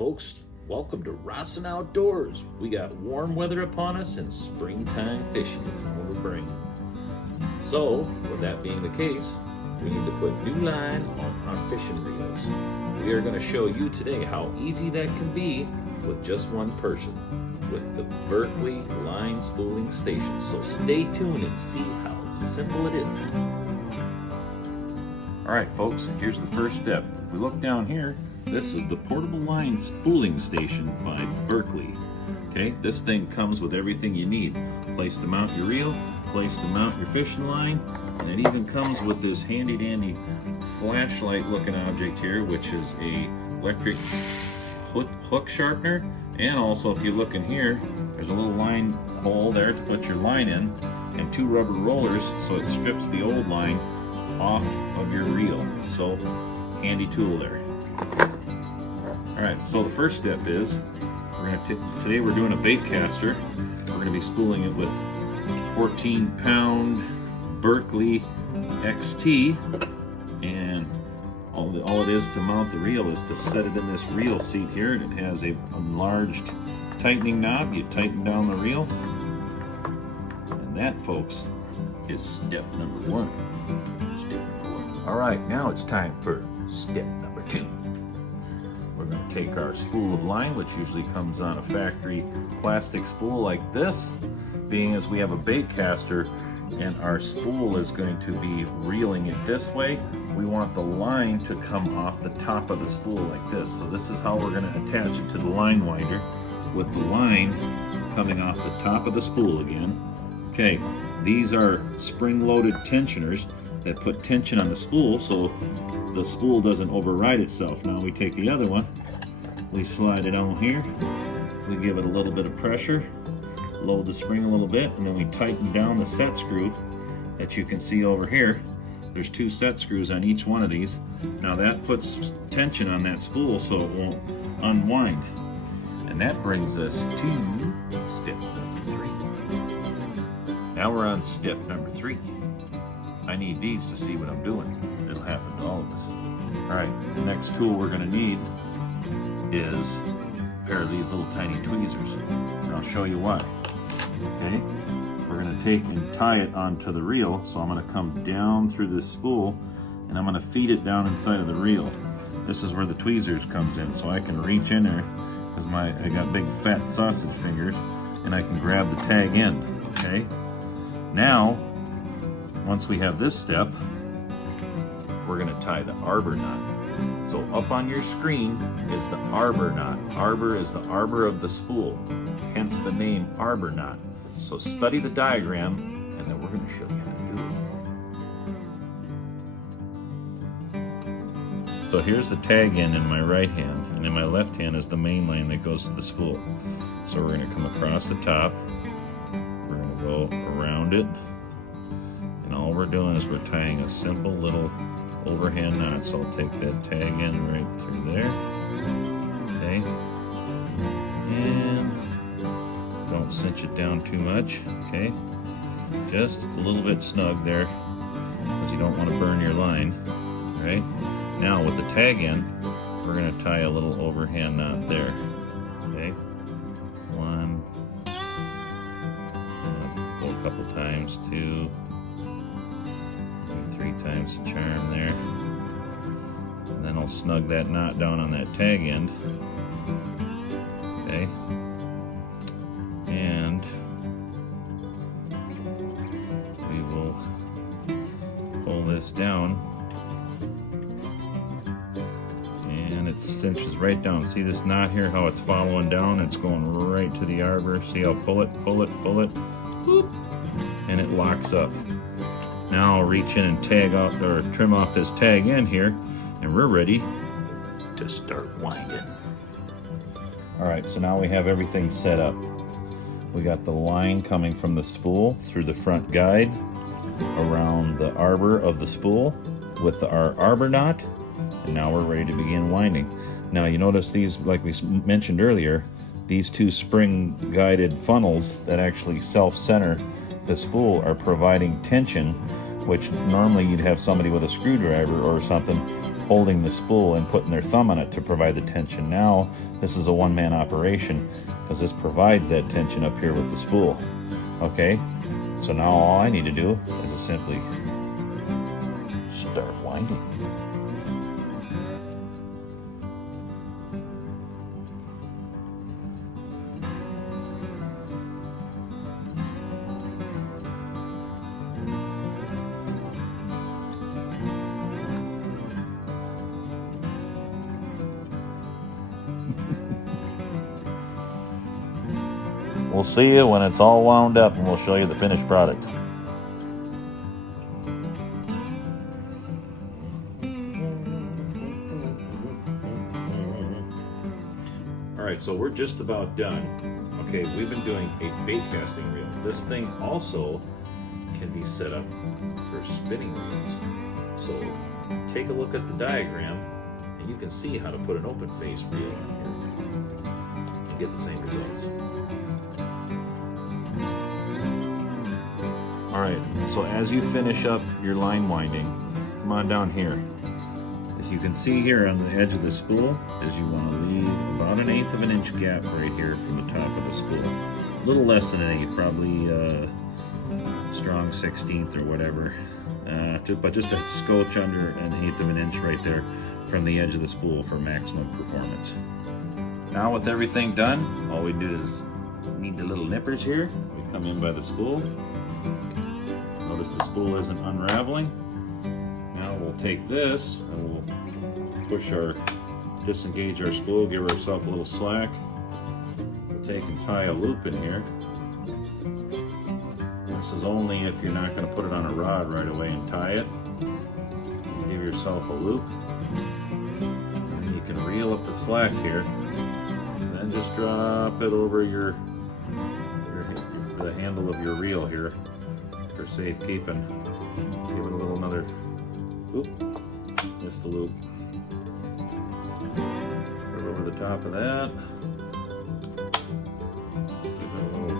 folks? Welcome to Rossin Outdoors. We got warm weather upon us and springtime fishing is in the bring. So, with that being the case, we need to put new line on our fishing reels. We are going to show you today how easy that can be with just one person, with the Berkley Line Spooling Station. So stay tuned and see how simple it is. Alright folks, here's the first step. If we look down here, this is the Portable Line Spooling Station by Berkley. Okay, this thing comes with everything you need. Place to mount your reel, place to mount your fishing line, and it even comes with this handy dandy flashlight looking object here, which is a electric hook sharpener. And also, if you look in here, there's a little line hole there to put your line in, and two rubber rollers so it strips the old line off of your reel. So handy tool there. Alright, so the first step is today we're doing a bait caster. We're going to be spooling it with 14-pound Berkley XT, and all it is to mount the reel is to set it in this reel seat here, and it has a enlarged tightening knob. You tighten down the reel, and that, folks, is step number one. Alright, now it's time for step number two. We're going to take our spool of line, which usually comes on a factory plastic spool like this. Being as we have a bait caster and our spool is going to be reeling it this way, we want the line to come off the top of the spool like this. So this is how we're going to attach it to the line winder, with the line coming off the top of the spool again. Okay, these are spring-loaded tensioners that put tension on the spool so the spool doesn't override itself. Now we take the other one, we slide it on here, we give it a little bit of pressure, load the spring a little bit, and then we tighten down the set screw that you can see over here. There's two set screws on each one of these. Now that puts tension on that spool so it won't unwind. And that brings us to step number three. Now we're on step number three. I need these to see what I'm doing. It'll happen to all of us. Alright, the next tool we're going to need is a pair of these little tiny tweezers. And I'll show you why. Okay, we're going to take and tie it onto the reel. So I'm going to come down through this spool and I'm going to feed it down inside of the reel. This is where the tweezers comes in, so I can reach in there because I got big fat sausage fingers, and I can grab the tag end. Okay, now once we have this step, we're going to tie the arbor knot. So up on your screen is the arbor knot. Arbor is the arbor of the spool, hence the name arbor knot. So study the diagram, and then we're going to show you how to do it. So here's the tag end in my right hand, and in my left hand is the main line that goes to the spool. So we're going to come across the top, we're going to go around it, and all we're doing is we're tying a simple little overhand knot. So I'll take that tag end right through there. Okay. And don't cinch it down too much. Okay. Just a little bit snug there, because you don't want to burn your line. Right. Now with the tag end, we're going to tie a little overhand knot there. Okay. One. Go a couple times. Two. 3 times the charm there, and then I'll snug that knot down on that tag end. Okay, and we will pull this down, and it cinches right down. See this knot here, how it's following down? It's going right to the arbor. See, I'll pull it, whoop, and it locks up. Now I'll reach in and tag out or trim off this tag end here, and we're ready to start winding. Alright, so now we have everything set up. We got the line coming from the spool through the front guide, around the arbor of the spool with our arbor knot, and now we're ready to begin winding. Now you notice these, like we mentioned earlier, these two spring guided funnels that actually self-center the spool are providing tension, which normally you'd have somebody with a screwdriver or something holding the spool and putting their thumb on it to provide the tension. Now this is a one-man operation because this provides that tension up here with the spool. Okay, so now all I need to do is just simply start winding. We'll see you when it's all wound up and we'll show you the finished product. Alright, so we're just about done. Okay, we've been doing a bait casting reel. This thing also can be set up for spinning reels. So take a look at the diagram and you can see how to put an open face reel in here and get the same results. Alright, so as you finish up your line winding, come on down here. As you can see here on the edge of the spool, is you want to leave about 1/8 of an inch gap right here from the top of the spool. A little less than 1/8, probably strong 1/16 or whatever. But just a scotch under 1/8 of an inch right there from the edge of the spool for maximum performance. Now with everything done, all we do is need the little nippers here. We come in by the spool. Notice the spool isn't unraveling. Now we'll take this and we'll disengage our spool, give ourselves a little slack. We'll take and tie a loop in here. This is only if you're not going to put it on a rod right away and tie it. Give yourself a loop. And then you can reel up the slack here. And then just drop it over the handle of your reel here for safekeeping. Give it a little another, oop, missed the loop. Put it over the top of that. Give it a little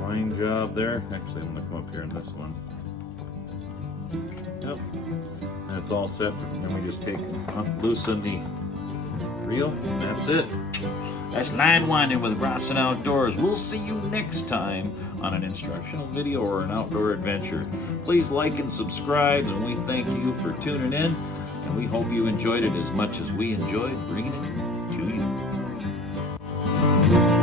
line job there. Actually, I'm gonna come up here in this one. Yep, and it's all set. Then we just loosen the reel, and that's it. That's line winding with Bronson Outdoors. We'll see you next time on an instructional video or an outdoor adventure. Please like and subscribe, and we thank you for tuning in, and we hope you enjoyed it as much as we enjoyed bringing it to you.